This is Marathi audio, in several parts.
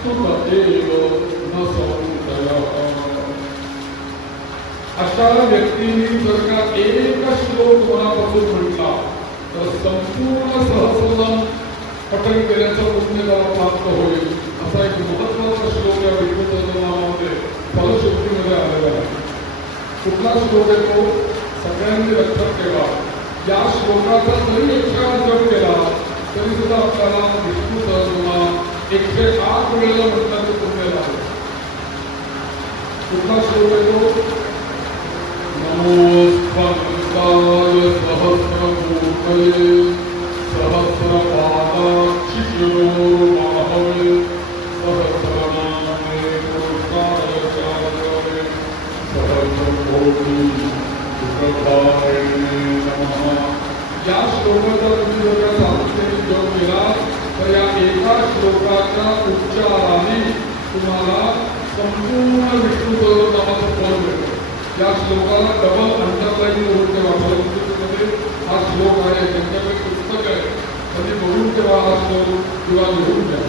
स्तुत एव न संशयः. अशा व्यक्तीने जर का एक श्लोक मनापासून म्हटला तर संपूर्ण सहस्रनाम पठण केल्याचं पुण्य त्याला प्राप्त होईल. असा एक महत्वाचा श्लोक या विष्णू सहस्रनामामध्ये फलश्रुतीमध्ये आलेला आहे. कुठला श्लोक आहे तो सगळ्यांनी लक्षात ठेवा. या श्लोकाचा जरी 108 जप केला तरी सुद्धा आपल्याला विष्णू सहस्रनाम 108 वेळेला म्हटल्याचं पुण्य लागेल. कुठला श्लोक आहे तो नमो स्पंदाय सहस्रमूर्तये सहस्रपादाक्षि शिरोमहवे सहस्रनामे पुरुषाय चार्ये सहस्रकोटि सुप्रभारिणे नमः. या श्लोकाचा तुम्ही जर का सातत्याने जप केला तर या एका श्लोकाच्या उच्चाराने तुम्हाला संपूर्ण विष्णू सहस्रनामाचं फळ मिळतं. या श्लोकाला डबल अंडरलाईन करून ठेवा. फलश्रुतीमध्ये हा श्लोक आहे, त्यांच्याकडे पुस्तक आहे, त्यांनी बघून ठेवा हा श्लोक किंवा लिहून द्या.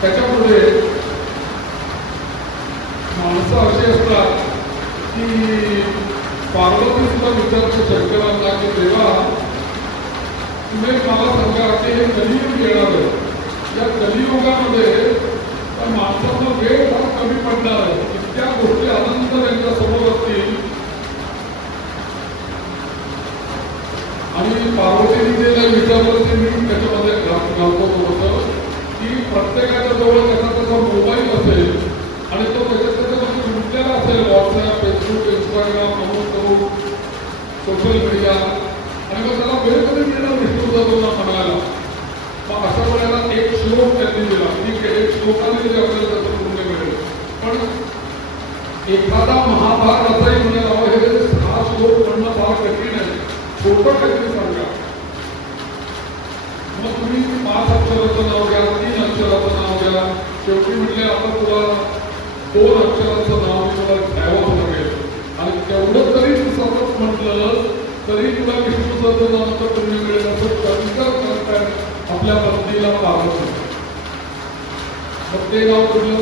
त्याच्यापुढे माणसं अशी असतात की पार्वती सुद्धा विचारतो शंकरांना की देवा तुम्ही मला सांगा की हे कलियुग येणार आहे. या कलियुगामध्ये माणसाचा वेळ फार कमी पडणार आहे. इतक्या गोष्टी अनंत त्यांच्या समोर असतील आणि पार्वतीने जे विचारलं ते मी त्याच्यामध्ये घालतो होतं की प्रत्येकाच्या जवळ त्याचा मोबाईल असेल आणि तो त्याच्यामध्ये गुंतलेला असेल. व्हॉट्सअप, फेसबुक, इंस्टाग्राम, अमुक सोशल मीडिया आणि मग त्याला वेळ कधी मिळणार विष्णू सहस्रनाम म्हणायला. मग अशा वेळेला एक श्लोक त्यांनी दिला. ठीक आहे, एक श्लोकाने आपल्याला त्याचं पुण्य मिळेल. पण एखादा महाभारत असाही म्हणायला हवं. हे हा श्लोक म्हणणं फार कठीण आहे. छोटं काहीतरी सांगा. मग तुम्ही 5 अक्षराचं नाव घ्या, 3 अक्षराचं नाव घ्या. शेवटी म्हटले आता तुला 2 अक्षराचं नाव तुला घ्यावं लागेल आणि तेवढं जरी तू सतत म्हटलं तरी तुला विष्णू सहस्रनामाचं पुण्य मिळेल असं शंकर करतायत आपल्या पत्नीला पार्वती. मग ते नाव कुठलं?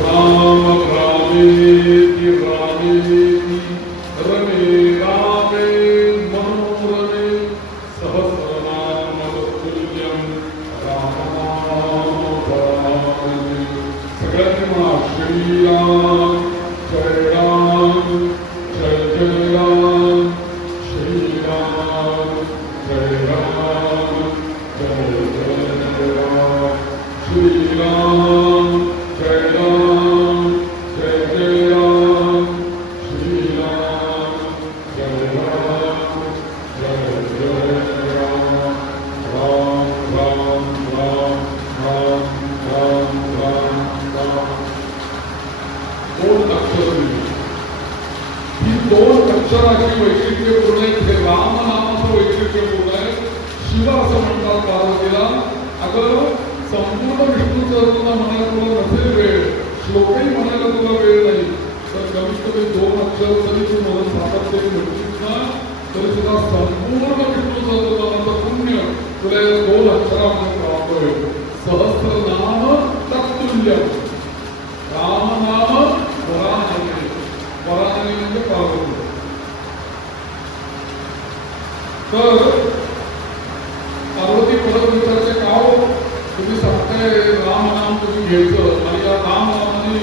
राम रामेति रामेति रमे रामे मनोरमे सहस्रनाम तुल्यं रामनाम परामे. सगळ्यांनी म्हणा श्रीराम जय राम जय जय राम श्रीराम जय राम जय जय राम श्रीराम जय राम जय जय राम श्रीराम जय राम जय जय राम राम राम राम राम राम राम राम. 2 अक्षर ही 2 अक्षराची वैशिष्ट्यपूर्ण आहे. हे राम नामाचं वैशिष्ट्यपूर्ण आहे. शिव असं म्हणतात पार्वतीला. अगं संपूर्ण विष्णू सहस्रनाम म्हणायला तुला नसेल वेळ, श्लोकही म्हणायला तुला वेळ नाही, तर कमीत कमी 2 अक्षर तरी तू मला सातत्याने म्हटलीस ना तरी सुद्धा संपूर्ण विष्णू सहस्रनामाचं पुण्य तुला या 2 अक्षरामध्ये प्राप्त होईल. सहस्रनाम तत्तुल्य. राम नाम वरानने. वरानने म्हणजे पार्वती. तर पार्वती परत विचारते का हो तुम्ही सांगताय राम नाम तुम्ही घ्यायचं आणि या राम नामाने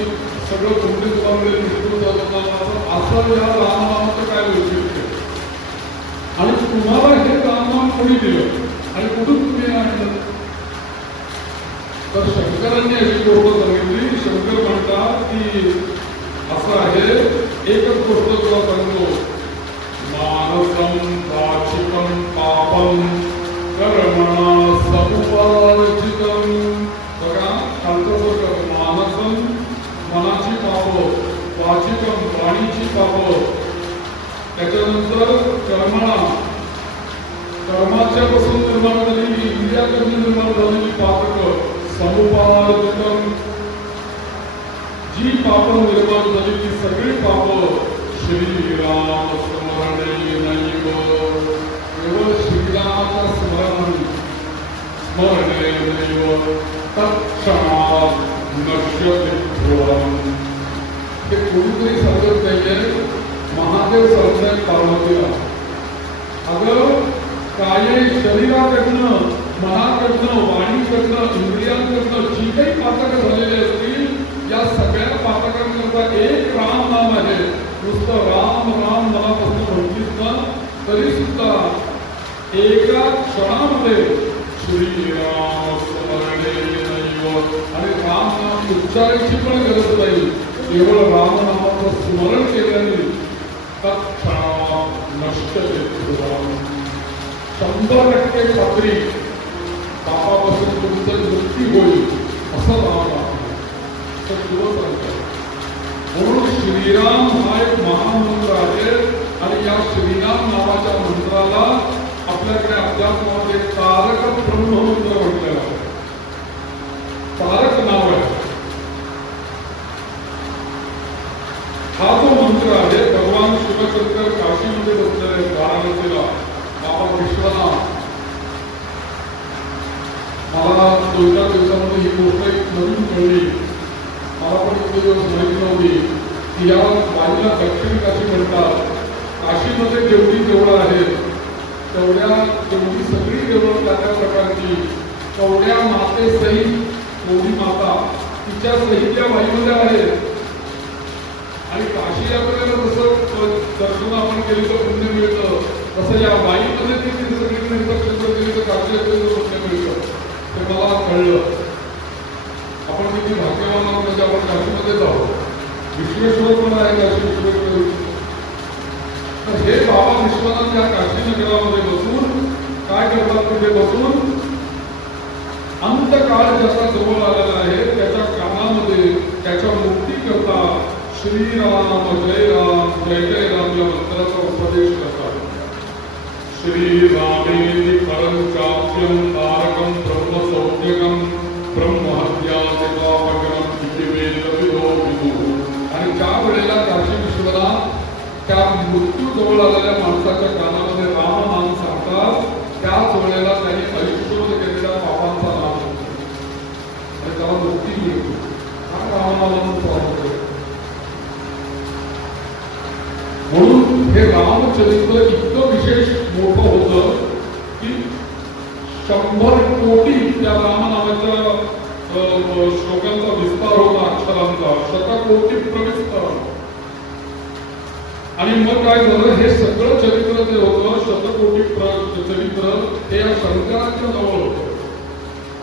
सगळं पुण्य तुम्हाला मिळेल विष्णू सहस्रनामाचं. असं या राम नामाचं काय वैशिष्ट्य आणि तुम्हाला हे राम नाम कोणी दिलं आणि कुठून तुम्ही आणलं? तर शंकरांनी अशी गोष्ट सांगितली. शंकर म्हणतात की असं आहे, एकच गोष्ट तुला सांगतो. मानसम वाचिकम पापम कर्मणा समुपार्जितम. बघा खालचं बघ. मानसम मनाची पाप, वाचिकम वाणीची पाप, त्याच्यानंतर कर्मणा कर्माच्या पासून निर्माण झालेली इंद्रियाकडून निर्माण झालेली पापक, समुपार्जितम जी पाप निर्माण झाली ती सगळी पाप श्रीराम स्मरणे नैव. केवळ श्रीरामाच्या स्मरणाने स्मरणेनैव तत्क्षणात् नश्यते ध्रुवम्. हे कोणीतरी सांगत नाहीये, महादेव सांगतायत पार्वतीला, अगं काय शरीराकडनं, मनाकडनं, वाणीकडनं, इंद्रियांकडनं जी काही पातकं झालेली असतील, या सगळ्या पातकांकरता एक राम नाम आहे. नुसतं राम राम मनापासून म्हटलीच ना तरी सुद्धा एका क्षणामध्ये श्रीराम स्मरणेनैव, आणि राम नाम उच्चारायची पण गरज नाही, केवळ राम नामाचं स्मरण केल्याने तत्क्षणात नश्यते ध्रुवम्. 100% खात्री पापापासून तुमचं मुक्ती होईल असं नाव आहे. तर दिवस सांगतात म्हणून श्रीराम हा एक महामंत्र आहे, आणि या श्रीराम नावाच्या मंत्राला आपल्याकडे अध्यात्मामध्ये तारक ब्रह्ममंत्र म्हटलेला आहे. तारक नाव आहे. हा जो मंत्र आहे, भगवान शिवशंकर काशीमध्ये बसलेले वाराणसीला, बाबा विश्वनाथ. मला 2-4 दिवसामध्ये ही गोष्ट एक नवीन कळली. मला पण इतके दिवस माहिती नव्हती की या बाईला दक्षिण काशी म्हणतात. काशीमध्ये जेवढी देवळं आहेत तेवढी सगळी देवळं त्या प्रकारची, तेवढ्या मातेसहित मोठी माता तिच्या सहित या बाईमध्ये आहेत. आणि काशी यात्रेला जसं दर्शन आपण केलं तर पुण्य मिळतं, तसं या बाईमध्ये ती सगळीकडे दर्शन केली तर काशी यात्रेचं पुण्य मिळतं. ते मला कळलं. आपण किती भाग्यवान आहोत म्हणजे आपण काशीमध्ये जाऊ. विश्वेश्वर पण आहे काशी विश्वेश्वर. तर हे बाबा विश्वनाथ या काशी नगरामध्ये बसून काय करतात, तिथे बसून अंतकाळ ज्याचा जवळ आलेला आहे त्याच्या कानामध्ये त्याच्या मुक्ती करता श्रीराम जय राम जय जय राम या मंत्राचा उपदेश करतात. श्रीरामेति परं चाप्यं तारकं ब्रह्मसौख्यकं ब्रह्महत्याति पापकरं इति वेदविदो विदुः. आणि ज्या वेळेला काशी विश्वनाथ त्या मृत्यू जवळ आलेल्या माणसाच्या कानामध्ये राम नाम सांगतात, त्याच वेळेला त्यांनी आयुष्यामध्ये केलेल्या पापांचा नाश होतो आणि त्याला मुक्ती मिळते. हा रामनामाचा म्हणून हे रामचरित्र इतकं विशेष मोठं होतं की 100 कोटी त्या रामनामाच्या श्लोकांचा विस्तार होता, अक्षरांचा 100 कोटी प्रविस्तार. आणि मग काय झालं, हे सगळं चरित्र जे होतं 100 कोटी चरित्र हे या शंकरांच्या जवळ होतं.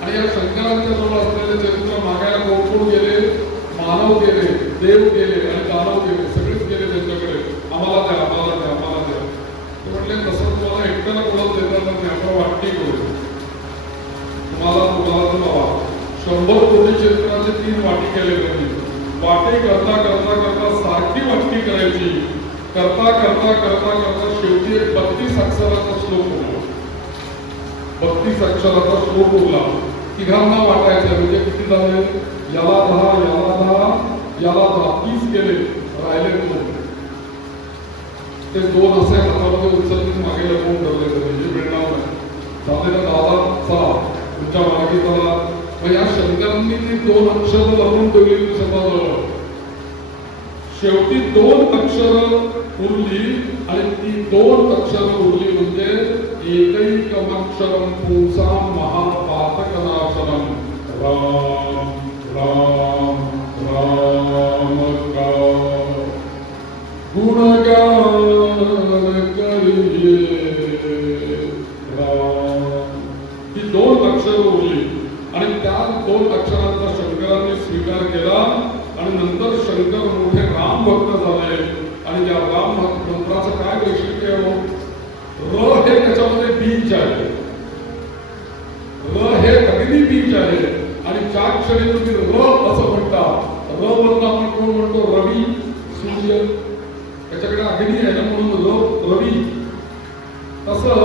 आणि या शंकरांच्या जवळ असलेले चरित्र मागायला कोण कोण गेले, मानव गेले, देव गेले आणि दानव गेले, सगळेच गेले त्यांच्याकडे. आम्हाला द्या, आम्हाला द्या, आम्हाला द्या. ते म्हटले तसं तुम्हाला एकट्याला कोणाला देतात नाही, आपण वाटणी करू. तुम्हाला तर बाबा 100 कोटी चरित्राचे 3 वाटी केले त्यांनी. वाटी करता करता करता सारखी वाटणी करायची. करता करता करता करता शेवटी एक 32 अक्षराचा श्लोक उरला. 32 अक्षराचा श्लोक उरला. तिघांना वाटायचं म्हणजे किती झाले, याला 10, याला 10, याला 10, 30 केले, राहिले 2. ते 2 असे हातामध्ये उचलून मागे लपवून ठेवले म्हणजे मिळणार नाही. झालेलं 10 चला तुमच्या मागे चला. मग या शंकरांनी ती 2 अक्षर लपवून ठेवलेली स्वतःजवळ. शेवटी 2 अक्षर उरली आणि ती 2 अक्षर उरली म्हणजे एकैकमक्षरं पुंसां महापातकनाशनं राम राम राम का गुणगान करिये राम. ही 2 अक्षर उरली आणि त्या 2 अक्षरांचा शंकरांनी स्वीकार केला. आणि नंतर शंकर मोठे राम भक्त झाले. आणि या राम मंत्राचं काय वैशिष्ट्य आहे, र हे त्याच्यामध्ये बीज आहे. र हे अग्नी बीज आहे. आणि ज्या क्षणी तुम्ही र असं म्हणता, र वरून आपण कोण म्हणतो, रवी, सूर्य, त्याच्याकडे अग्नी आहे ना म्हणून रवी. तसं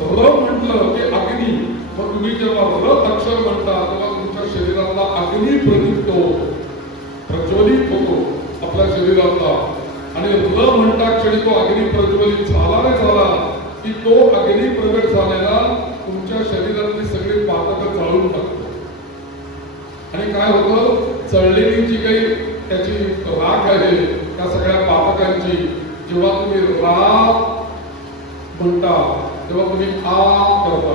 र म्हटलं की अग्नी. मग तुम्ही जेव्हा र अक्षर म्हणता तेव्हा तुमच्या शरीरातला अग्नी प्रदीप्त होतो, प्रज्वलित होतो आपल्या शरीरातला. आणि र म्हणता क्षणी तो अग्नी प्रज्वलित झाला नाही झाला की तो अग्नी प्रगट झालेला तुमच्या शरीरातली सगळी काय होतं, चळलेली जी काही त्याची राख आहे त्या सगळ्या पातकांची जेव्हा तुम्ही रा म्हणता तेव्हा तुम्ही आ करता,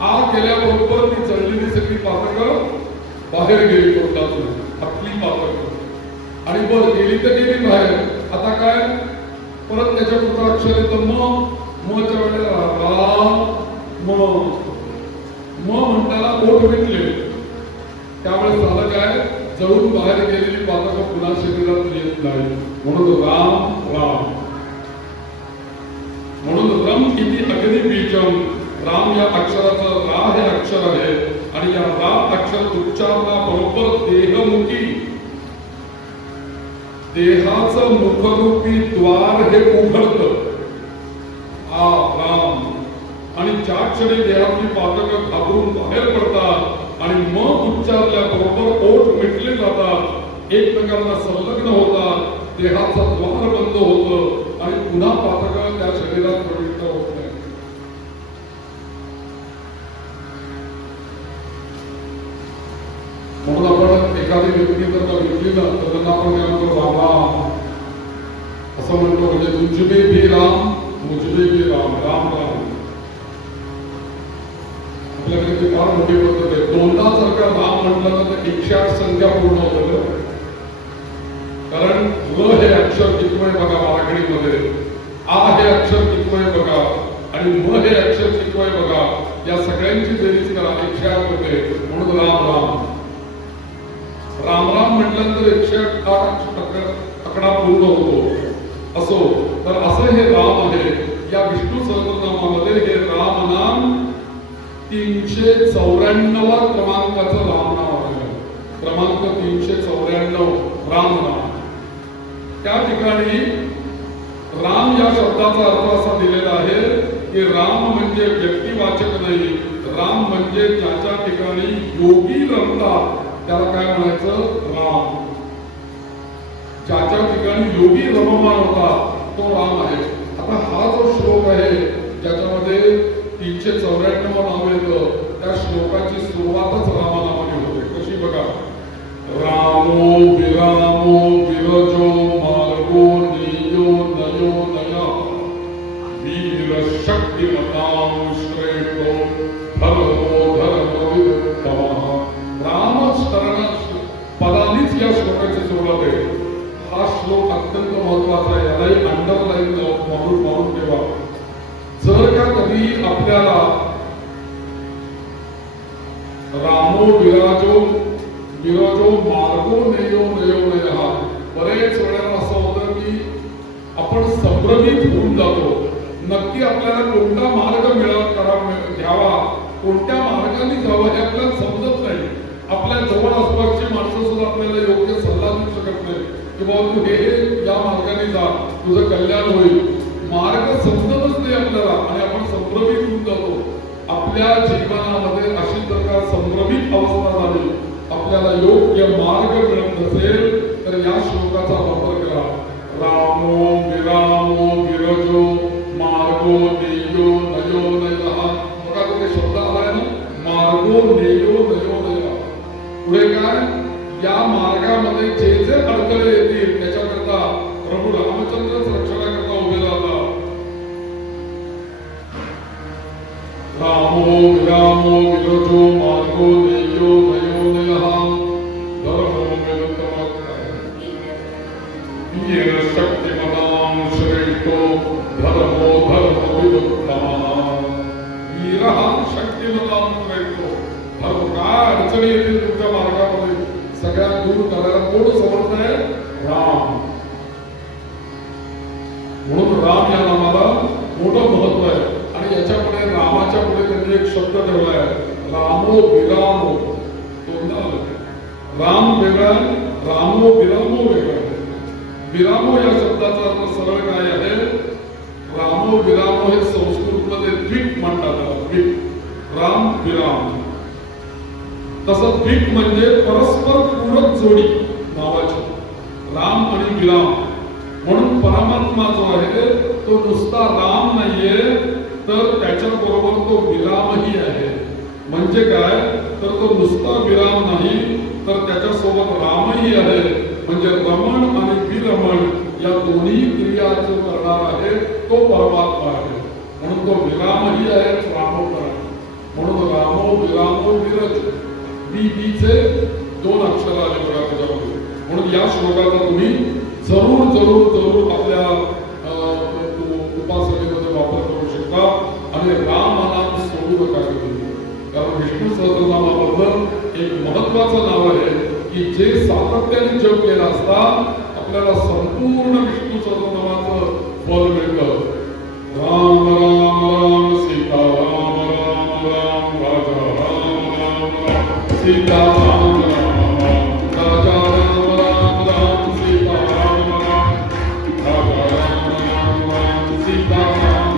आ केल्याबरोबर ती चढलेली सगळी पातकं बाहेर गेली तोंडातून, आतली पातक, आणि बर गेली तर गेली बाहेर. आता काय परत त्याच्या पुढचं अक्षर येतं मच्या वेळेला राम म म्हणताना ओठ विटले, त्यामुळे झालं काय, जळून बाहेर गेलेली पातकं पुन्हा शरीरात येत नाही, म्हणून राम राम. म्हणून रम किती अग्नि बीजम, राम या अक्षराचं रा हे अक्षर आहे आणि या रा अक्षर उच्चारला बरोबर देहमुखी, देहाचं मुखरूपी द्वार हे उघडतं आ राम, आणि ज्या क्षणी देहातली पातकं घाबरून बाहेर पडतात आणि मग उच्चारल्याबरोबर ओठ मिटले जातात, एकमेकांना संलग्न होतात, देहाचं द्वार बंद होतं आणि पुन्हा पातकं त्या शरीरात प्रविष्ट होत नाही. म्हणून आपण एखादी व्यक्ती जर का भेटली ना तर त्यांना आपण काय म्हणतो, राम असं म्हणतो, म्हणजे तुझे भी राम मुझे भी राम, राम राम. आपल्याकडे ती फार मोठी पद्धत आहे, दोनदा जर का राम म्हटलं तर 108 संख्या पूर्ण होतं. कारण र हे अक्षर कितवय बघा मराठीमध्ये, आ हे अक्षर कितवय बघा आणि म हे अक्षर कितवय बघा, या सगळ्यांची बेरीज करा, 108 होते. म्हणून राम राम. राम राम म्हटल्यानंतर 108 आकडा पूर्ण होतो. असो तर असं हे राम आहे. या विष्णू सहस्रनामामध्ये हे राम नाम 394 क्रमांकाचं राम नाम आहे. क्रमांक 394 राम नाम. त्या ठिकाणी राम या शब्दाचा अर्थ असा दिलेला आहे की राम म्हणजे व्यक्तिवाचक नाही, राम म्हणजे ज्याच्या ठिकाणी योगी रमतात त्याला काय म्हणायचं, राम. ज्याच्या ठिकाणी योगी रममान होता तो राम आहे. आता हा जो श्लोक आहे ज्याच्यामध्ये 394 नाव येतं, त्या श्लोकाची सुरुवातच रामनामाने होते. कशी बघा, रामो विरामो विरजो मार्गो नियो नयो नया वीर शक्तिमतां श्रेष्ठो धर्मो धर्म विदुत्तमः. रामचरण पदानीच या श्लोकाची सुरुवात आहे. हा श्लोक अत्यंत महत्वाचा आहे, यालाही अंडरलाईन मारून ठेवा. जर का कधी आपल्याला रामो विराजो विराजो मार्गो नेयो नयो नयः, बरेच वेळा असं होतं की आपण संभ्रमित होऊन जातो. नक्की आपल्याला कोणता मार्ग घ्यावा, कोणत्या मार्गाने जावं हे आपल्याला समजत नाही. आपल्या जवळ आसपासची माणसं सुद्धा आपल्याला योग्य सल्ला देऊ शकत नाही की बाबा तू हे या मार्गाने जा, तुझं कल्याण होईल. मार्ग समजतच नाही आपल्याला आणि आपण संभ्रमित होऊन जातो. आपल्या जीवनामध्ये अशी जर का संभ्रमित अवस्था झाली, आपल्याला योग्य मार्ग मिळत नसेल तर या श्लोकाचा वापर करा. रामो विरामो विरजो मार्गो नेयो नयो नयः. बघा तिथे शब्द आलाय ना, मार्गो नेयो नयो नयः. पुढे काय, या मार्गामध्ये जे जे अडथळे येतील त्याच्याकरता प्रभू रामचंद्रच रक्षणाकरता उभे राहतात. रामो विरामो विरजो मार्गो नेयो नयो नयः धर्मो विदुत्तमः वीर शक्तिमतां श्रेष्ठो धर्मो धर्म विदुत्तमः. वीरः शक्तिमतां श्रेष्ठो. धर्म काय अडचणी येतील तुमच्या मार्गामध्ये सगळ्यात दूर करायला कोण समर्थ आहे, राम. म्हणून राम या नामाला मोठं महत्व आहे. आणि याच्या पुढे रामाच्या पुढे त्यांनी एक शब्द ठेवलाय, रामो विरामो. राम वेगळा, रामो विरामो वेगळा. विरामो या शब्दाचा अर्थ सरळ काय आहे, रामो विरामो हे संस्कृतमध्ये द्विक म्हणतात. द्विक, राम विराम. तसं द्विक म्हणजे परस्पर पूरक जोडी नावाची, राम आणि विराम. म्हणून परमात्मा जो आहे तो नुसता राम नाहीये तर त्याच्या बरोबर तो विरामही आहे. म्हणजे काय, तर तो नुसता विराम नाही तर त्याच्यासोबत रामही आहे. म्हणजे रमण आणि विरमण या दोन्ही क्रिया जो करणार आहे तो परमात्मा आहे. म्हणून तो विरामही आहे, राम पण आहे. म्हणून रामो विरामो विरज, बीचे 2 अक्षर आले बघा त्याच्यामध्ये. म्हणून या श्लोकाचा तुम्ही जरूर जरूर जरूर आपल्या उपासनेमध्ये वापर करू शकता. आणि राम नाम सोडू नका कधी. कारण विष्णू सहस्रनामाबद्दल एक महत्वाचं नाव आहे की जे सातत्याने जप केलं असता आपल्याला संपूर्ण विष्णू सहस्रनामाचं फल मिळतं. राम राम राम सीता राम राम राम राजा राम राम राम सीता राम राम राम राजा राम राम राम सीता राम राम राजा राम राम राम सीता राम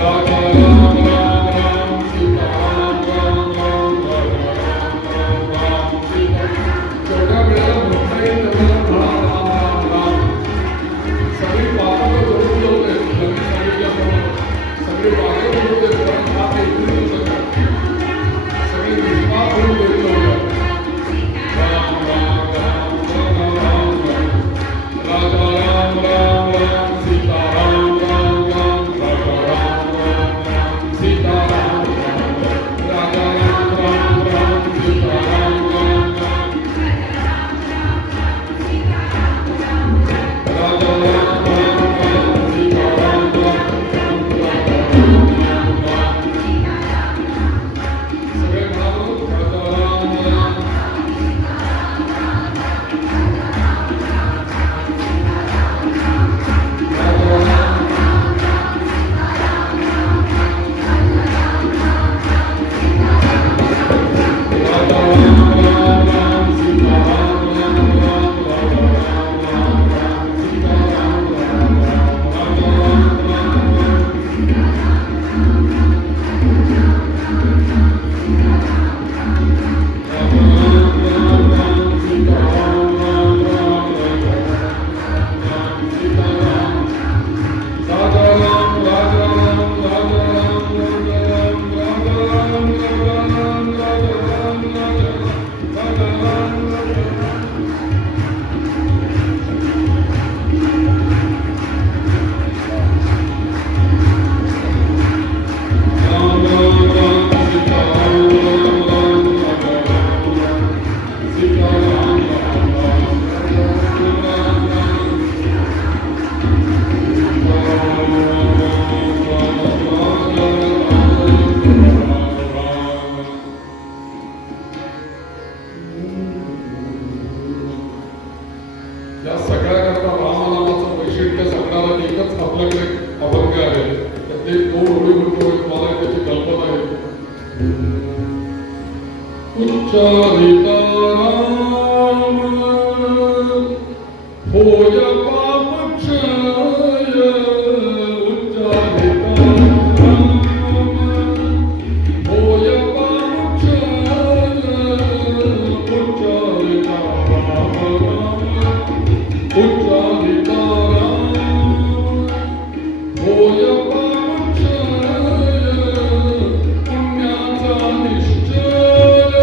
राजा राम राम राम सीता राम राम राम राजा राम राम सीता. छोट्या वेळेला मोठा येईल तेवढा म्हणा राम राम राम. सगळी पापाला जोडून होते सगळे वाक्य होते पण हा एकूण सगळे विश्वास होऊन देतो. राम राम राम राम राम राजा राम राम राम सीता राम राम राम राजा राम राम राम सीता राम राम राजा राम राम राम सीता राम राम राम राजा राम राम राम सीता राम राम. सगळे म्हणालो राजा राम राम. या सगळ्याकरता रामनामाचं वैशिष्ट्य सांगणारा एकच आपल्याकडे अभंग आहे. ते 2 ओळी म्हणतो मला त्याची कल्पना आहे. उच्चारिता राम होय पापक्षय. उच्चारिता राम होय पापक्षय. उच्चारिता राम उच्चारिता राम होय पापक्षय. पुण्याचा निश्चय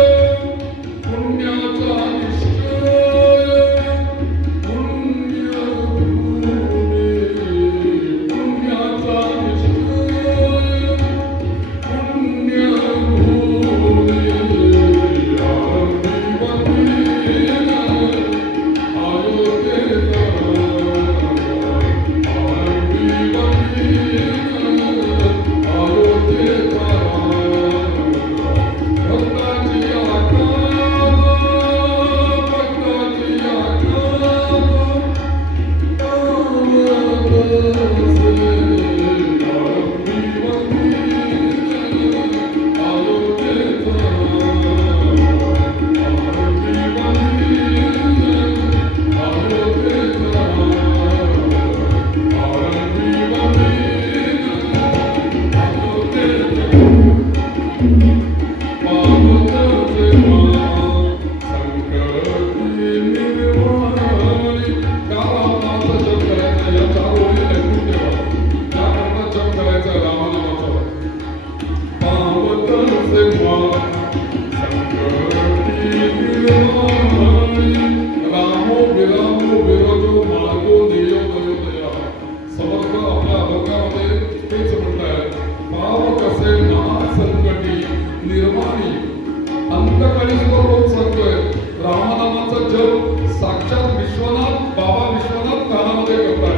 वेळी सुद्धा रोज सांगतोय, रामनामाचा जप साक्षात विश्वनाथ बाबा विश्वनाथ कानामध्ये करताय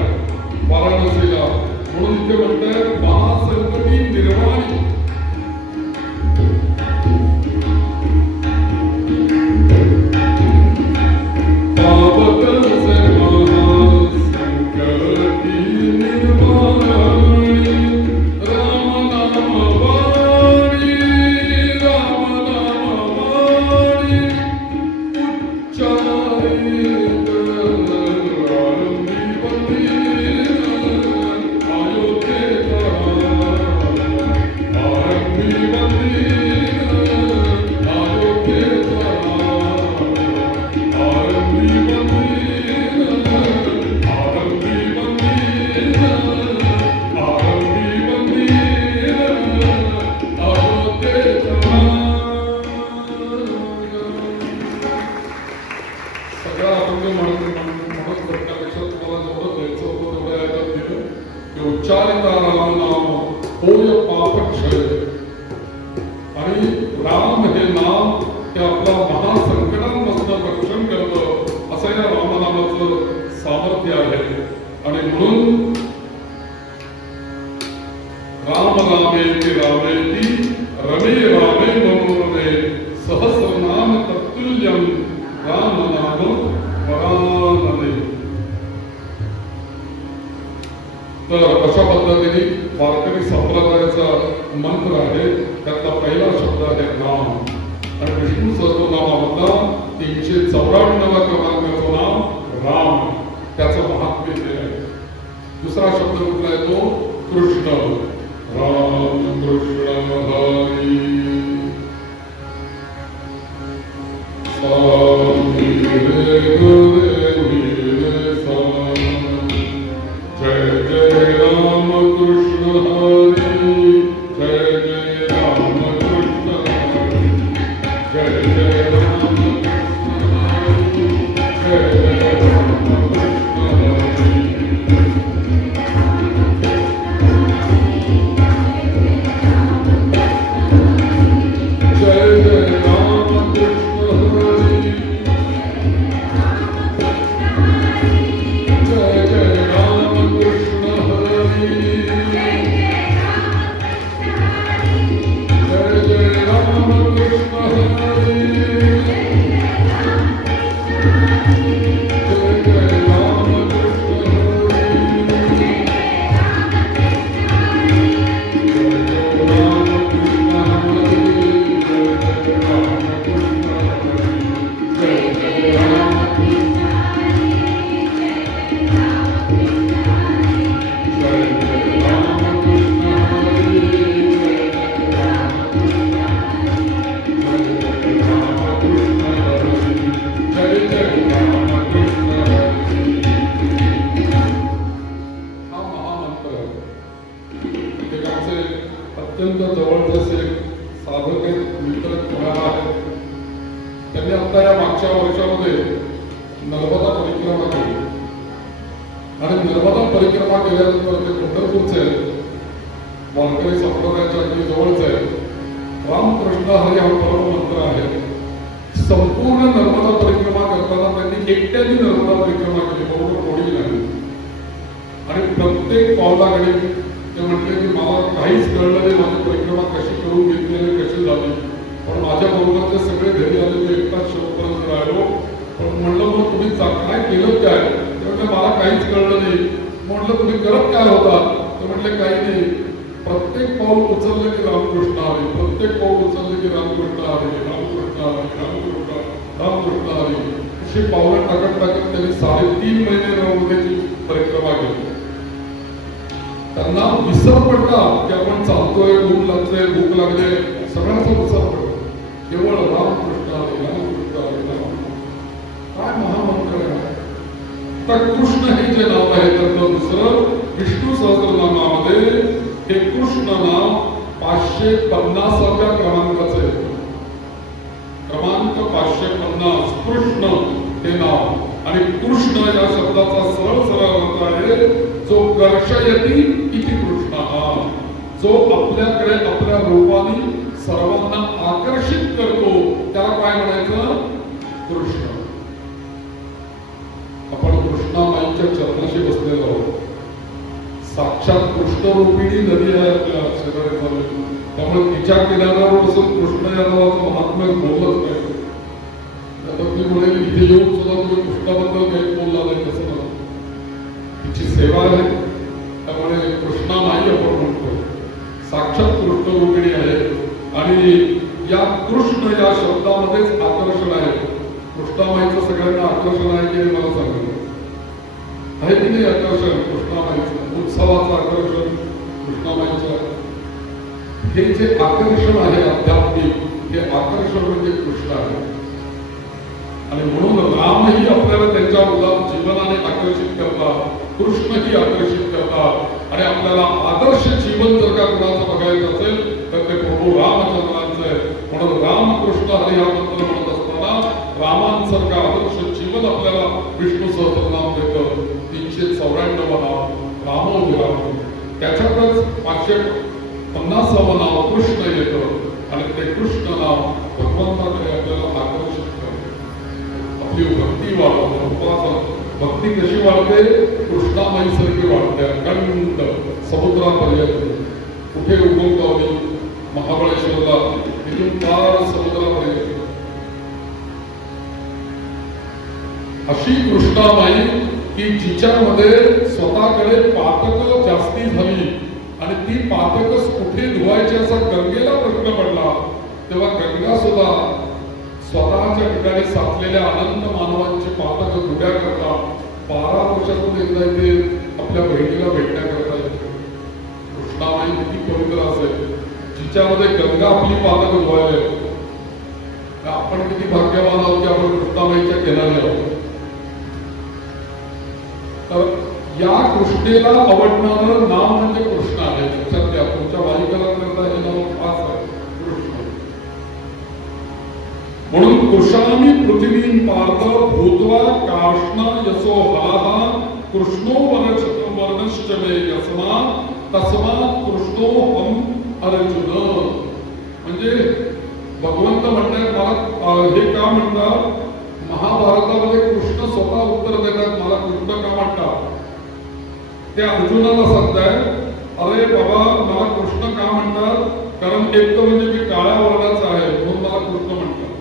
वाराणसीला. म्हणून इथे म्हणताय महासंकटी निर्वाणी. उच्चारिता राम नाम होय पापक्षय. आणि राम हे नाम हे आपला महासंकटांपासून रक्षण करतं, असं या रामनामाचं सामर्थ्य आहे. आणि म्हणून राम रामेति रामेति रमे रामे मनोरमे सहस्रनाम तत्तुल्यं राम नाम वरानने. तर अशा पद्धतीने वारकरी संप्रदायाचा मंत्र आहे. त्यातला पहिला शब्द आहे नाम. आणि विष्णू सहस्रनामामधला 394 क्रमांकाचं नाव राम, त्याचं महात्म्य ते आहे. दुसरा शब्द कुठला आहे तो कृष्ण. राम कृष्ण हरी स्वामी जय जय राम कृष्ण हरी. जय जय राम कृष्ण हरी. जय जय राम कृष्ण हरी. जय जय राम कृष्ण हरी. जय जय राम कृष्ण हरी. जय जय राम कृष्ण हरी. जय जय राम कृष्ण हरी. जय जय राम कृष्ण हरी. अत्यंत जवळचे साधक मित्र कोणाला आहेत. त्यांनी आता या मागच्या वर्षामध्ये नर्मदा परिक्रमा केली. आणि नर्मदा परिक्रमा केल्यानंतर ते पंढरपूरचे वारकरी संप्रदायाच्या अगदी जवळचे आहेत. रामकृष्ण हरी हा परम मंत्र आहे. संपूर्ण नर्मदा परिक्रमा करताना त्यांनी एकट्याने नर्मदा परिक्रमा केली, बरोबर कोणी नाही. आणि प्रत्येक पावलाकडे ते म्हटले की मला काहीच कळलं नाही, माझी परिक्रमा कशी करून घेतली आणि कशी झाली. पण माझ्या बरोबरचे सगळे घरी आले, मी एकटाच शेवटपर्यंत राहिलो. पण म्हणलं मग तुम्ही काय केलं काय? ते म्हटलं मला काहीच कळलं नाही. म्हटलं तुम्ही करत काय होता? ते म्हटले काही नाही, प्रत्येक पाऊल उचललं की रामकृष्ण हरी, प्रत्येक पाऊल उचललं की रामकृष्ण हरी, रामकृष्ण हरी, रामकृष्ण रामकृष्ण हरी. अशी पावलं टाकत टाकत त्यांनी 3.5 महिने नर्मदेची परिक्रमा केली. त्यांना विसर पडला की आपण चालतोय, ऊन लागतोय, भूक लागले, सगळ्यांचा विसर पडला. केवळ रामकृष्ण हरी, रामकृष्ण हरी, रामकृष्ण. काय महामंत्र आहे. तर कृष्ण हे जे नाव आहे त्यातलं दुसरं विष्णू सहस्रनामामध्ये हे कृष्ण नाव 550व्या क्रमांकाचं आहे. क्रमांक 550 कृष्ण हे नाव. आणि कृष्ण या शब्दाचा सरळ सरळ अर्थ आहे जो कर्षयती इति कृष्ण, जो आपल्याकडे आपल्या रूपाने सर्वांना आकर्षित करतो, त्याला काय म्हणायचं? कृष्ण. आपण कृष्णामाईच्या चरणाशी बसलेलो आहोत. साक्षात कृष्णरूपिणी नदी आहे आपल्या शेजारी चालू. त्यामुळे तिच्या किनाऱ्यावर बसून कृष्ण या नावाचं महात्म्य बोलत नाही. आता ती म्हणेल इथे येऊन सुद्धा तुम्ही कृष्णाबद्दल काही बोलला नाही, कसं नाही. तिची सेवा आहे, त्यामुळे कृष्णामाई आपण म्हणतो. साक्षात कृष्णरूपिणी आहे आणि या कृष्ण या शब्दामध्येच आकर्षण आहे. कृष्णामाईचं सगळ्यांना आकर्षण आहे की मला सांगितलं आहे की नाही? आकर्षण कृष्णामाईचं, उत्सवाचं आकर्षण कृष्णामाईचं. हे जे आकर्षण आहे आध्यात्मिक, हे आकर्षण म्हणजे कृष्ण आहे. आणि म्हणून रामही आपल्याला त्यांच्या जीवनाने आकर्षित करतात, कृष्णही आकर्षित करतात. आणि आपल्याला आदर्श जीवन जर का कुणाचं बघायचं असेल तर ते प्रभू रामचंद्रांचं आहे. म्हणून रामकृष्ण हरी हा मंत्र म्हणत असताना रामांसारखं आदर्श जीवन आपल्याला विष्णू सहस्रनाम देतं. 394 नाव रामोविराम, त्याच्यातच 550 नाव कृष्ण येतं आणि ते कृष्ण नाव भगवंताकडे आपल्याला आकर्षित करते. आपली भक्ती वाढवते. उपासना भक्ती कशी वाढते? कृष्णामाईसारखी वाढते. अखंड समुद्रापर्यंत. कुठे उगम गावली? महाबळेश्वरला, तिथून पार समुद्रापर्यंत. अशी कृष्णामाई की जिच्यामध्ये स्वतःकडे पातक जास्ती झाली आणि ती पातकच कुठे धुवायची असा गंगेला प्रश्न पडला, तेव्हा गंगा सुद्धा स्वतःच्या ठिकाणी साचलेल्या अनंत मानवांची पातक धुड्या करता 12 वर्षातून एकदा इथे आपल्या बहिणीला भेटण्याकरता येते. कृष्णामाई किती पवित्र असेल, जिच्यामध्ये गंगा आपली पातक धुवायला. आपण किती भाग्यवान आहोत की आपण कृष्णामाईच्या किनारी आहोत. तर या कृष्णेला आवडणारं नाव म्हणजे कृष्ण आहे. लक्षात घ्या, तुमच्या वाईकला करता हे नाव खास आहे, कृष्ण. म्हणून कृष्णामी पृथ्वी पार्थ भूत्वा काष्ण यशो हलाहा कृष्णो वर्णश्च मे यस्मा तस्मात् कृष्णो हम अर्जुन. म्हणजे भगवंत म्हणतात मला हे का म्हणतात? महाभारतामध्ये कृष्ण स्वतः उत्तर देतात मला कृष्ण का म्हणतात. ते अर्जुनाला सांगतायत, अरे बाबा मला कृष्ण का म्हणतात? कारण एक तर म्हणजे मी काळ्या वर्णाचा आहे म्हणून मला कृष्ण म्हणतात.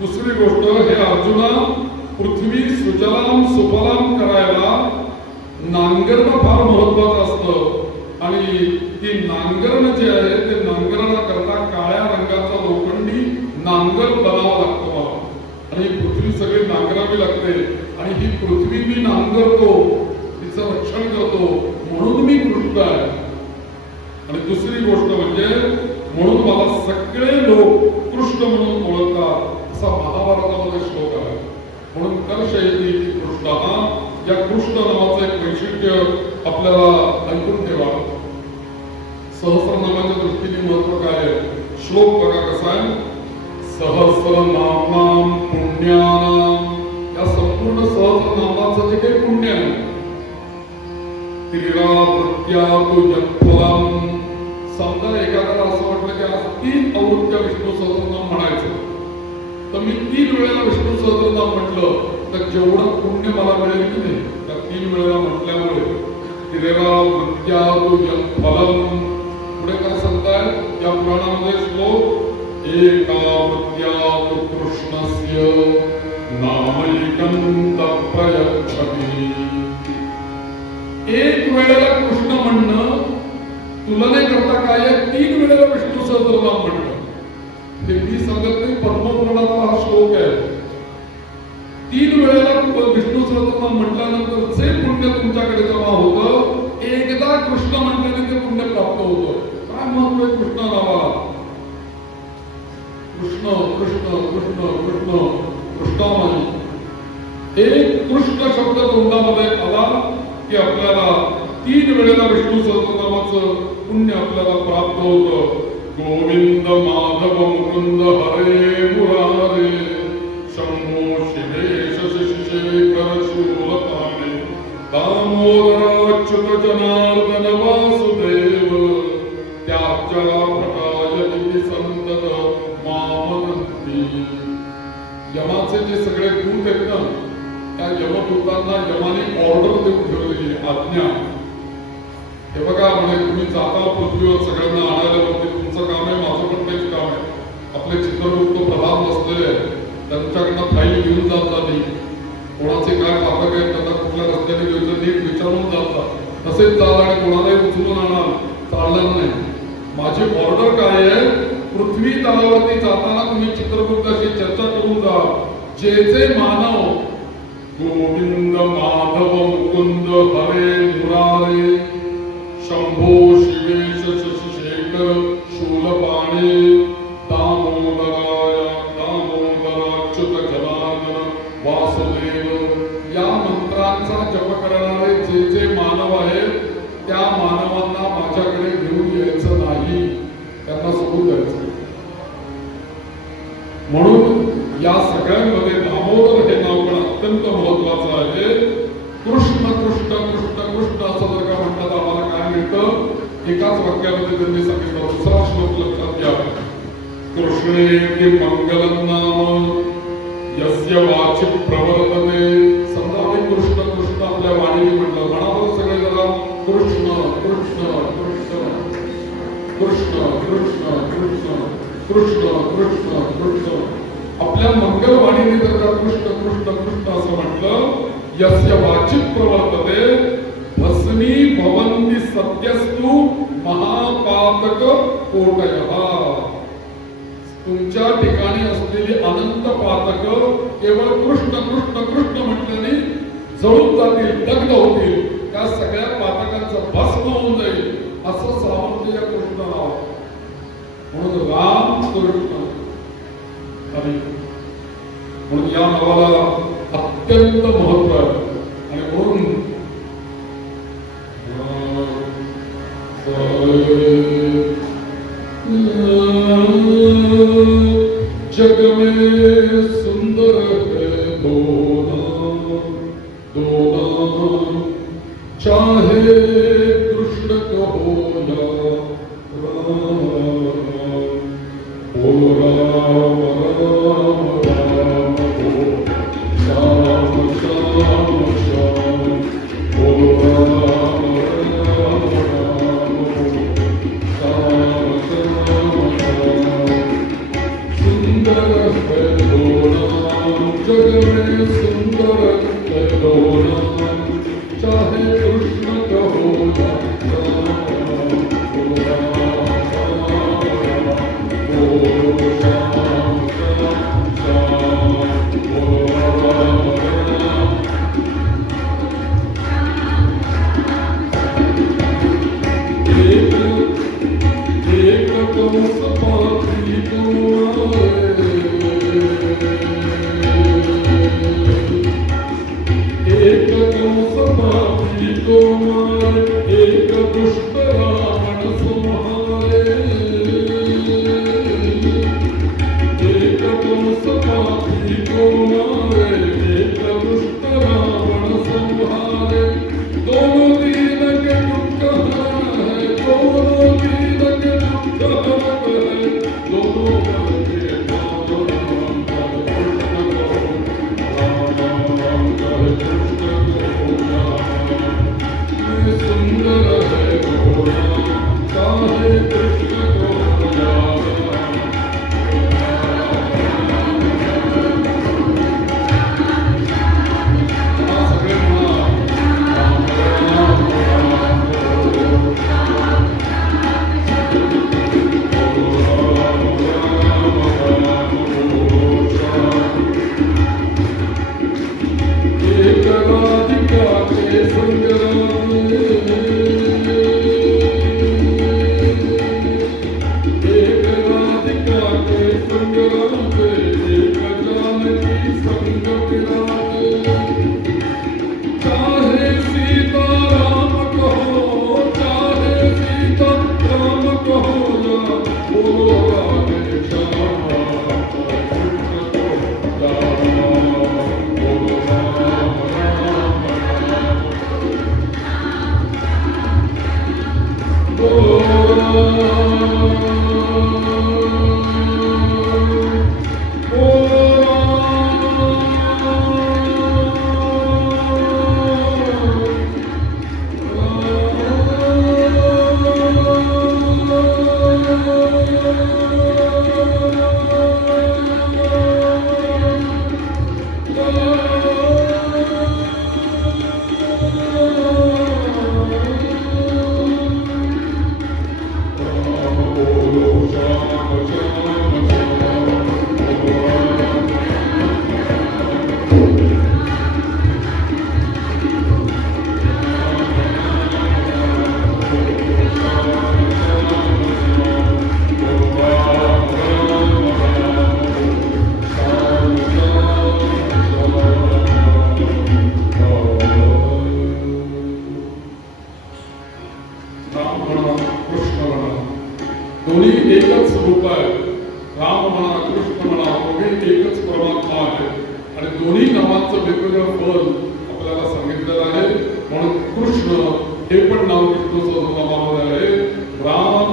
दुसरी गोष्ट, हे अर्जुना, पृथ्वी सुजलाम सुफलाम करायला नांगरणं फार महत्वाचं असतं आणि ती नांगरण जे आहे ते नांगरणाकरता काळ्या रंगाचा लोखंडी नांगर बनावा लागतो मला. आणि ही पृथ्वी सगळी नांगरावी लागते आणि ही पृथ्वी मी नांगरतो, तिचं रक्षण करतो, म्हणून मी कृष्ण आहे. आणि दुसरी गोष्ट म्हणजे म्हणून मला सगळे लोक कृष्ण म्हणून ओळखतात, असा महाभारतामध्ये श्लोक आहे. म्हणून कर्षयति कृष्ण, या कृष्ण नावाचं एक वैशिष्ट्य आपल्याला ऐकून ठेवा. सहस्रनामाच्या दृष्टीने महत्व काय आहे? श्लोक बघा कसा आहे. सहस्रनामां पुण्यानां, या संपूर्ण सहस्रनामाचं जे काही पुण्य आहे, त्रिरावृत्यातु यत्फलम्. समजा एखाद्याला असं वाटलं की आज 3 आवृत्त्या विष्णू सहस्रनाम म्हणायचं, तर मी 3 वेळेला विष्णू सहस्रनाम म्हटलं तर जेवढं पुण्य मला मिळेल की नाही त्या 3 वेळेला म्हटल्यामुळे. त्रिरावृत्यातु यत्फलम्. पुढे काय सांगताय या पुराणामध्ये श्लोक, एकावृत्यातु कृष्णस्य नामैकं तत्प्रयच्छति. एक वेळेला कृष्ण म्हणणं तुलने करता काय 3 वेळेला विष्णू सहस्रनाम म्हणणं. हे मी सांगत नाही, पद्मपुराणाचा हा श्लोक आहे. 3 वेळेला विष्णू सहस्रनाम म्हटल्यानंतर जे पुण्य तुमच्याकडे जमा होतं, एकदा कृष्ण म्हटल्याने ते पुण्य प्राप्त होतं. काय महत्व आहे कृष्ण नावाला? कृष्ण कृष्ण कृष्ण कृष्ण कृष्णामाई. एक कृष्ण शब्द तोंडामध्ये आला की आपल्याला 3 वेळेला विष्णू सहस्रनामाचं पुण्य आपल्याला प्राप्त होतं. गोविंद माधव मुकुंद हरे मुरारे शंभो शिवेश शशिशेखर शूलपाणे दामोदराच्युत जनार्दन वासुदेव त्याच्या भटाय संतत माम यमाचे जे सगळे दूत आहेत ना, त्या यमदूतांना यमाने ऑर्डर देऊन ठेवलेली आज्ञा. हे बघा म्हणजे तुम्ही जाता पृथ्वीवर सगळ्यांना आणायला, म्हणजे तुमचं काम आहे, माझं पण तेच काम आहे. आपले चित्रगुप्त प्रधान बसलेले आहेत, त्यांच्याकडनं फाईल घेऊन जात नाही, कोणाचे काय पातक आहेत त्यांना कुठल्या रस्त्याने घ्यायचं नीट विचारून जातात. तसेच चाल आणि कोणालाही उचलून आणणार चालणार नाही. माझी ऑर्डर काय आहे, पृथ्वी तलावरती जाताना तुम्ही चित्रगुप्ताशी चर्चा करून जा. जे जे मानव गोविंद माधव मुकुंद हरे मुरारे शंभो शिवेश शशिशेखर शूलपाणे दामोदराय दामोदराच्युत जनार्दन वासुदेव या मंत्रांचा जप करणारे जे जे मानव आहेत त्या मानवांना माझ्याकडे घेऊन यायचं नाही, त्यांना सोडून द्यायचं. म्हणून या सगळ्यांमध्ये दामोदर हे नाव पण अत्यंत महत्वाचं आहे. कृष्ण कृष्ण कृष्ण कृष्ण असं जर का म्हणतात आम्हाला काय मिळतं, एकाच वाक्यामध्ये त्यांनी सांगितलं. दुसरा श्लोक लक्षात घ्या. कृष्णे मंगलम नाम यस्य वाची प्रवर्तते. समजा आम्ही कृष्ण कृष्ण आपल्या वाणीने म्हटलं, म्हणावं सगळे जरा कृष्ण कृष्ण कृष्ण कृष्ण कृष्ण कृष्ण कृष्ण कृष्ण कृष्ण. आपल्या मंगलवाणीने जर का कृष्ण कृष्ण कृष्ण असं म्हटलं, यस्य वाचित प्रवर्तते भस्मी भवन्ति सत्यस्तु महापातक कोटयः. तुमच्या ठिकाणी असलेली अनंत पातक केवळ कृष्ण कृष्ण कृष्ण म्हटल्याने जळून जातील, दग्ध होतील. त्या सगळ्या पातकांचं भस्म होऊन जाईल असं सामर्थ्य या कृष्ण नाव. म्हणून राम कृष्ण हरी, म्हणून या नावाला अत्यंत महत्व आहे. आणि म्हणून जग में सुंदर है दो नाम, चाहे कृष्ण कहो या राम. बोलो राम राम राम, श्याम श्याम श्याम. बोलो राम राम राम, श्याम श्याम श्याम. सुंदर है दो नाम, जग में सुंदर है दो नाम, चाहे कृष्ण कहो या राम. बोलो राम राम, बोलो श्याम दोन्ही एकच रूप आहे. राम म्हणा कृष्ण म्हणा दोन्ही एकच परमात्मा आहे आणि दोन्ही नावांचं वेगवेगळं फल आपल्याला सांगितलेलं आहे. म्हणून कृष्ण हे पण नाव विष्णू सहस्रनामामध्ये आहे. राम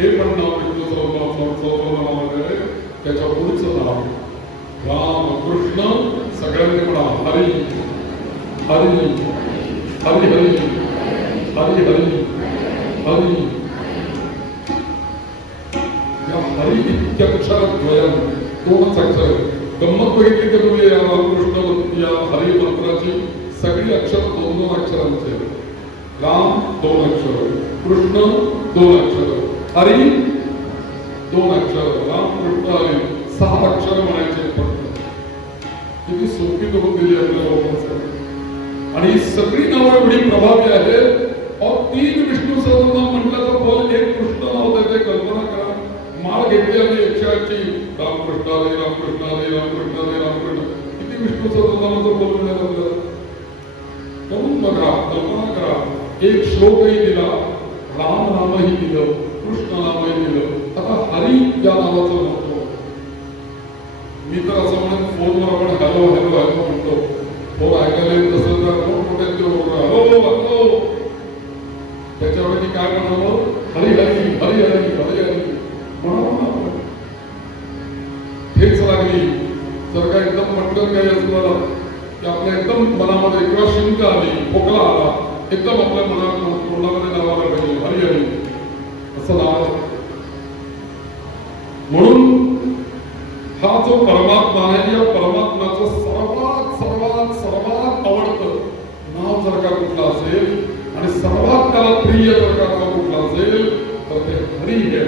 हे पण नाव विष्णू सहस्रनामामध्ये आहे. त्याच्या पुढचं नाव राम कृष्ण सगळ्यांनी म्हणा हरी हरी हरी हरी हरी हरी हरी. हरी इत्यक्षरद्वयम् दोनच अक्षर. गंमत बघितली तर तुम्ही या रामकृष्ण या हरी मंत्राची सगळी अक्षर दोन दोन अक्षरांचे. राम दोन अक्षर, कृष्ण दोन अक्षर, हरी दोन अक्षर. राम कृष्ण हरी 6 अक्षर म्हणायचे फक्त. किती सोपी करून दिली आपल्याला. आणि ही सगळी नावं एवढी प्रभावी आहेत. 3 विष्णू सहस्रनाम म्हटलं तर फल एक कृष्ण नाव देते. कल्पना करा माळ घेतली आणि 108 रामकृष्ण हरी रामकृष्ण हरी रामकृष्ण हरी रामकृष्ण. किती विष्णू सहस्रनामाचं फल मिळेल आपल्याला. करून बघा, कल्पना करा. एक श्लोकही दिला, राम नामही दिलं, कृष्ण नामही दिलं. आता हरी या नावाचं महत्व. मी तर असं म्हणून फोनवर आपण हॅलो हॅलो हॅलो म्हणतो. फोन ऐकायला येत नसेल तर हॅलो हॅलो. त्याच्यावरती काय म्हणावं? हरी हरी हरी हरी हरी हरी म्हणावं. ठेच लागली जर का एकदम पटकन काही असलं की आपल्या एकदम मनामध्ये किंवा शिंक आली, खोकला आला, एकदम आपल्या मनात तोंडामध्ये लावायला पाहिजे हरी हरी असं नाव. म्हणून हा जो परमात्मा आहे या परमात्म्याचं सर्वात सर्वात सर्वात आवडतं नाव जर का कुठलं असेल आणि सर्वात त्याला प्रिय जर का नाव कुठलं असेल तर ते हरी हे.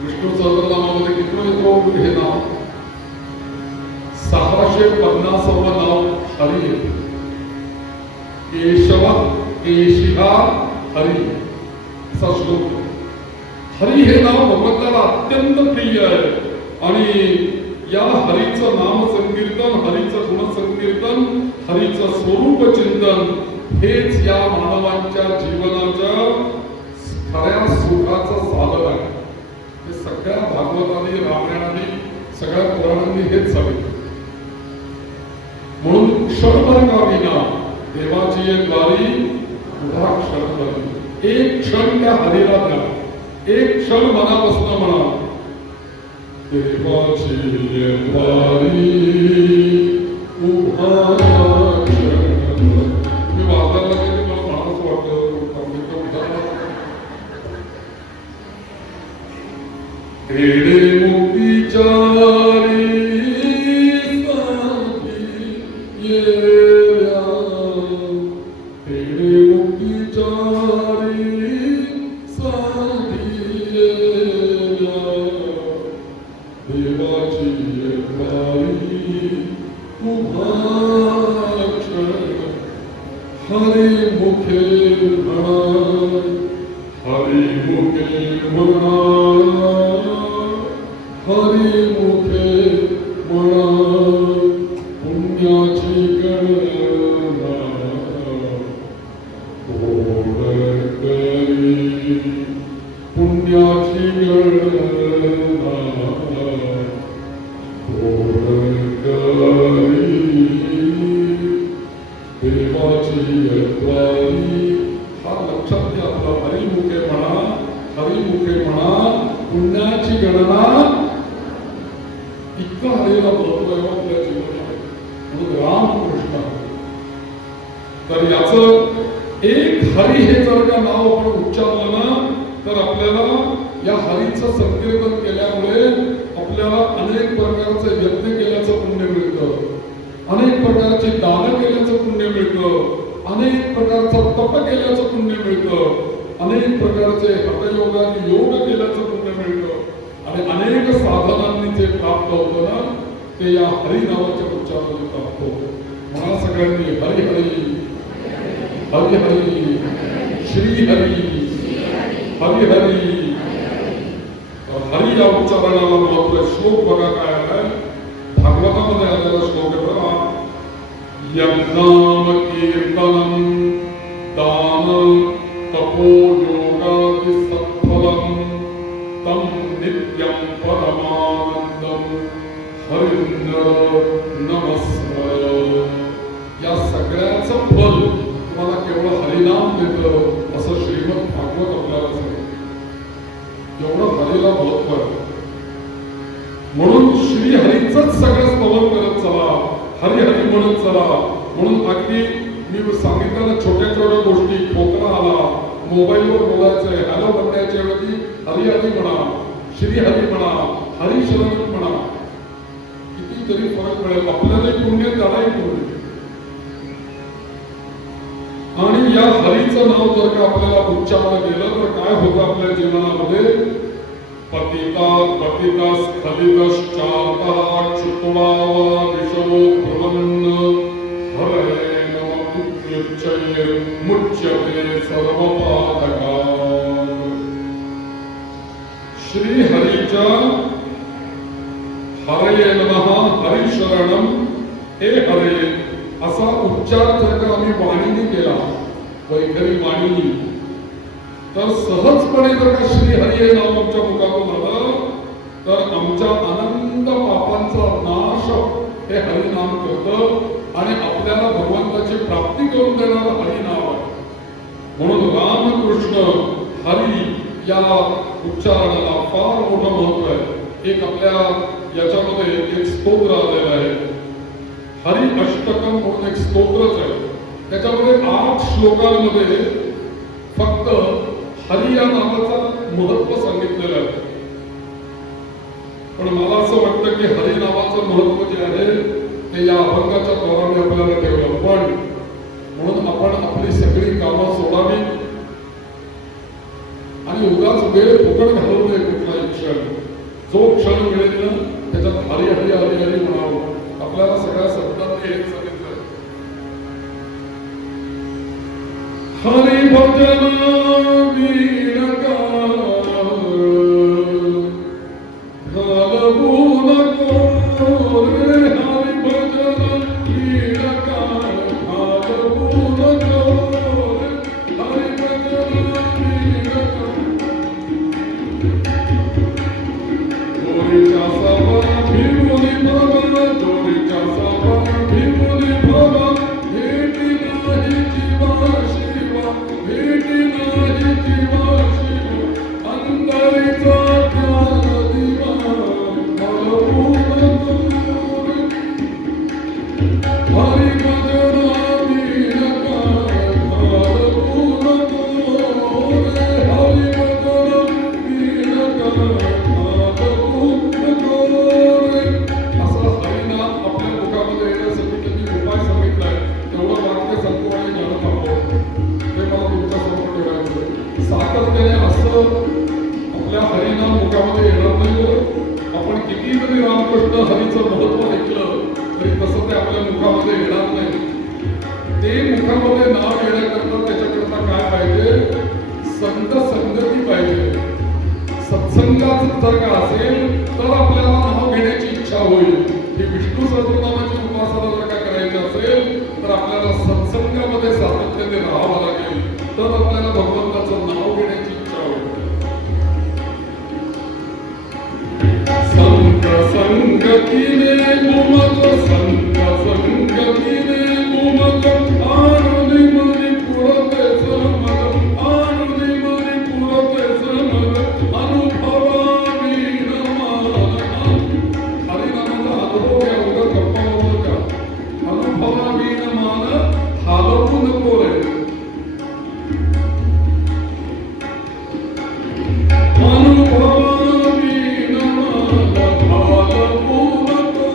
विष्णू सहस्रनामामध्ये किती येतो हे नाव? 650व नाव हरी येते. केशव केशिहा हरी असा श्लोक. हरी हे नाव भगवंताला अत्यंत प्रिय आहे आणि या हरीचं नाम संकीर्तन, हरीचं गुण संकीर्तन, हरीचं स्वरूप चिंतन हेच या मानवांच्या जीवनाच्या खऱ्या सुखाचं साधन आहे. हे सगळ्या भागवतांनी, रामायणाने, सगळ्या पुराणांनी हेच सांगितलं. म्हणून क्षणभर का विना देवाची एक वारी पुढा क्षण. एक क्षण त्या हरीला द्या. एक क्षण मनापासून म्हणा देवाची वारी उभा क्षण. मी वाचायला गेले मला म्हणावंच वाटलं. हेडे मुक्तीचारी येल्या, हेडे मुक्तीचारी देवाची वारी उभा क्षण. हरी मुखे म्हणा, हरी मुखे म्हणा, हरी मुखे म्हणा. पुण्याची गणना गोड करी, पुण्याची गणना देवाची वारी. हा लक्षात घ्या. आपला हरिमुखे म्हणा, हरिमुखे म्हणा, पुण्याची गणना. इतकं हरीला महत्व आहे आपल्या जीवनात. म्हणून रामकृष्ण. तर याचं एक हरी हे जर का नाव आपण उच्चारलं ना तर आपल्याला या हरीचं संकीर्तन केल्यामुळे आपल्याला अनेक प्रकारचे यज्ञ केल्याचं पुण्य मिळतं, अनेक प्रकारची दान केल्याचं पुण्य मिळतं, अनेक प्रकारचं तप केल्याचं पुण्य मिळतं, अनेक अनेक प्रकारचे हठयोगाने योग केल्याचं पुण्य मिळतं आणि अनेक साधनांनी जे प्राप्त होतं ना ते या हरी नावाच्या उच्चाराने प्राप्त होतं. म्हणा सगळ्यांनी हरी हरी हरी हरी श्री हरी हरी हरी. हरी या उच्चारणाला महत्व आहे. श्लोक बघा काय आहे भागवतामध्ये आलेला श्लोक आहे बघा. यज्ञाम कीर्तनम दान तपो योगादि सत्फलम तम नित्यं परमानंदम हरिंद्र नमस्कार. या सगळ्याचं फल तुम्हाला केवळ हरिनाम देतं असं श्रीमद भागवत आपल्याला सांगतं. एवढं हरीला महत्व आहे. म्हणून श्री हरीचंच सगळं स्तवन करत चला, हरी हरी म्हणत चला. म्हणून अगदी मी सांगितलं छोट्या छोट्या गोष्टी, खोकला आला, मोबाईलवर बोलायचंय, हॅलो म्हणण्याच्या ऐवजी हरी हरी म्हणा, श्री हरी म्हणा, हरी शरण म्हणा. कितीतरी फरक मिळेल. आपल्याला पुण्य त्यालाही पुण्य. आणि या हरीचं नाव जर का आपल्याला उच्चारलं गेलं तर काय होतं आपल्या जीवनामध्ये. पतिता पतिता स्खलितश्चाता क्षुत्वावा विषो भ्रमन् हरे नमः मुच्यते सर्वपातकात्. श्री हरीच्या हरये नमः हरी शरणम हे हरे असा उच्चार जर का आम्ही वाणीने केला, वैखरी वाणी, तर सहजपणे जर का श्री हरी हे नाव आमच्या मुखातून आलं तर आमच्या अनंत पापांचा नाश हे हरिनाम करतं आणि आपल्याला भगवंताची प्राप्ती करून देणारं हरिनाम आहे. म्हणून रामकृष्ण हरी या उच्चारणाला फार मोठं महत्व आहे. एक आपल्या याच्यामध्ये एक स्तोत्र आलेलं आहे, हरी अष्टकम म्हणून एक स्तोत्रच आहे. त्याच्यामध्ये 8 श्लोकांमध्ये फक्त हरी या नावाचा महत्व सांगितलेलं आहे. पण मला असं वाटतं की हरी नावाचं महत्व जे आहे ते या अभंगाच्या द्वाराने आपल्याला ठेवलं. पण म्हणून आपण आपली सगळी कामं सोडावी आणि उगाच वेळ फुकट घालवू नये. कुठलाही क्षण, जो क्षण मिळेल ना त्याच्यात हरी हरी हरी हरी म्हणावं. आपल्याला सगळ्या शब्दांनी हेच सांगितलं, हरी भजन वीणका घालवू नको रे, हरी भजन वीणका घालवू नको रे, हरी भजन वीणका दोरीच्या सावा भिवली बाबा, दोरीच्या सावा भिवली बाबा, भेटी नाही जीवा शिवा, भेटी नाही जीवा शिवा, अंतरीचा ज्ञान दिवा घालवू नको रे, हरी भजन वीणका घालवू नको रे, हरी भजन वीणका घालवू नको रे. असा हरिनाम आपल्या मुखामध्ये येण्यासाठी त्यांनी उपाय सांगितलाय. तेवढं वाक्य सांगतो आणि ज्ञान थांबतो. ते मला तुमच्या समोर ठेवायचं. सातत्याने असं आपल्या हरिनाम मुखामध्ये येणार नाही. आपण किती जरी रामकृष्ण हरीचं महत्व ऐकलं तरी तसं ते आपल्या मुखामध्ये येणार नाही. ते मुखामध्ये नाव येण्याकरता त्याच्याकरता काय पाहिजे, संत संगती पाहिजे. सत्संगाच जर का असेल तर आपल्याला नाव घेण्याची इच्छा होईल. ही विष्णू सहस्रनामाची उपासना जर का करायची असेल तर आपल्याला सत्संगामध्ये सातत्याने राहावं लागेल. तर आपल्याला भगवंताचं नाव घेण्याची इच्छा होईल. संत संगतीने गुमत, संत संगतीने गुमत, आनुनी मनी पुरते समग, आनुनी मनी पुरते समग, अनुभवावीन मान. हरिनामाचा अनुभव घ्या, उगाच गप्पा मारू नका. अनुभवावीन मान हलवू नको रे, अनुभवावीन मान हलवू नको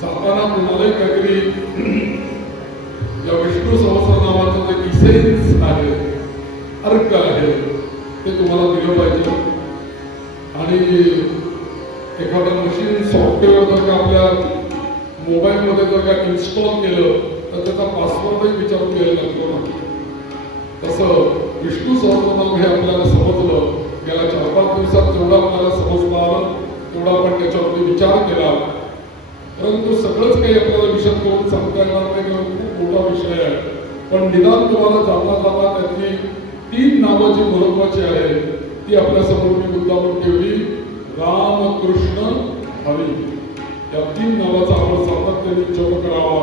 जाताना तुम्हालाही काहीतरी या विष्णू सहस्रनामाचं जे इसेन्स आहे, अर्क आहे, ते तुम्हाला दिलं पाहिजे. आणि एखादं मशीन सॉफ्टवेअर जर का आपल्या मोबाईलमध्ये जर का इन्स्टॉल केलं तर त्याचा पासवर्डही विचारून घ्यायला लागतो ना. तसं विष्णू सहस्रनाम हे आपल्याला समजलं, गेल्या 4-5 दिवसात जेवढा आपल्याला समजलं आलं तेवढा आपण त्याच्यावरती विचार केला. परंतु सगळंच काही आपल्याला विषय करून सांगता येणार नाही, किंवा खूप मोठा विषय आहे. पण निदान तुम्हाला जाता जाता त्यातली 3 नावं जी महत्वाची आहे ती आपल्यासमोर मी मुद्दामून ठेवली. राम, कृष्ण, हरी या 3 नावाचा आपण सातत्याने जप करावा,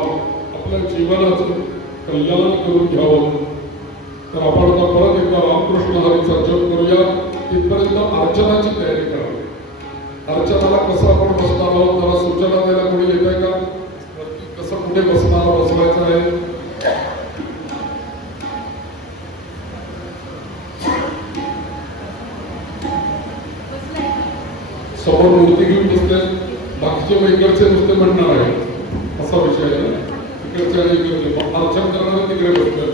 आपल्या जीवनाचं कल्याण करून घ्यावं. तर आपण आता परत एकदा रामकृष्ण हरीचा जप करूया. तिथपर्यंत अर्चनाची तयारी करावी. अर्चनाला कसं आपण बसणार आहोत, त्याला सूचना द्यायला कोणी येत आहे का? कसं कुठे बसवायचं आहे? समोर मूर्ती घेऊन बसले, बाकीचे इकडचे नुसते म्हणणार आहे, असा विषय आहे. इकडचे आणि इकडचे अर्चन करणारे तिकडे बसले.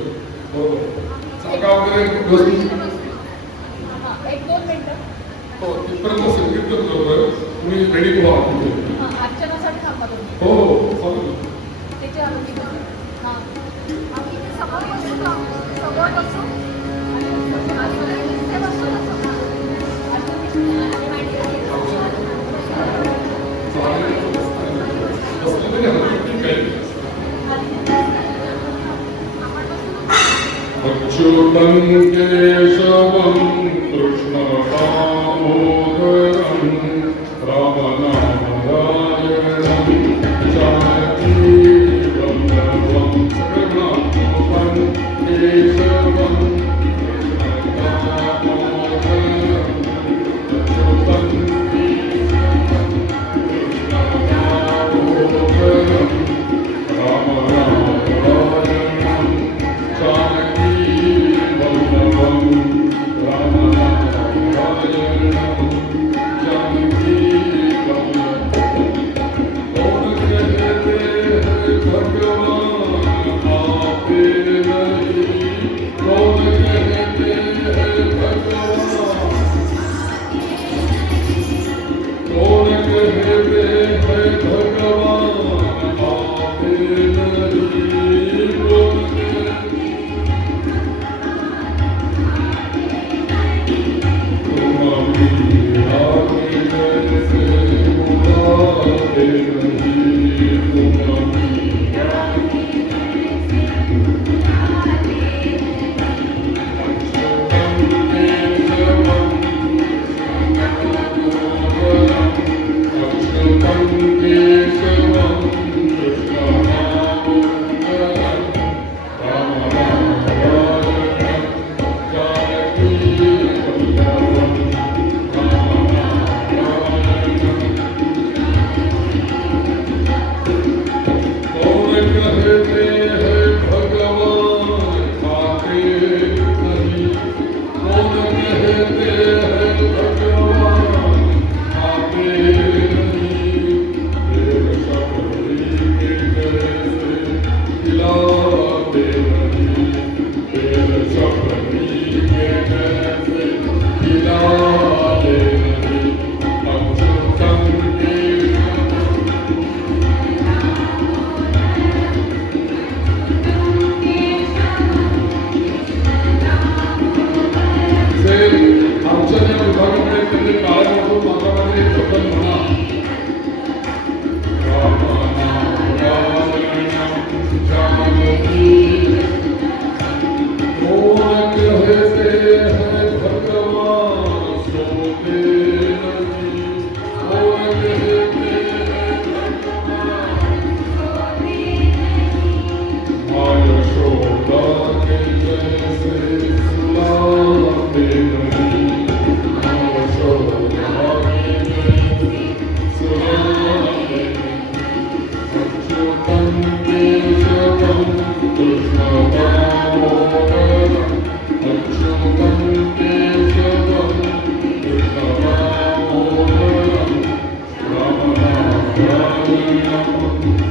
जागा वगैरे हो, तिथपर्यंत संगीत करतोय. तुम्ही रेडी व्हा. अर्चनासाठी थांबा तुम्ही. हो चालेल. त्याची आरती करू. हां, आम्ही समोर बसू का? समोर बसू आणि इथे बसू ना समोर. अच्युतं केशवं कृष्णं दामोदरं रामनारायणं जानकीवल्लभं. सगळे म्हणा. केशवं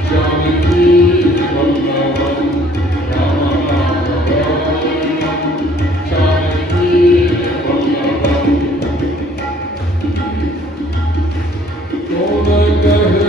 जानकी वल्लभं रामनाथवल्लभं जानकी वल्लभं कौन कहे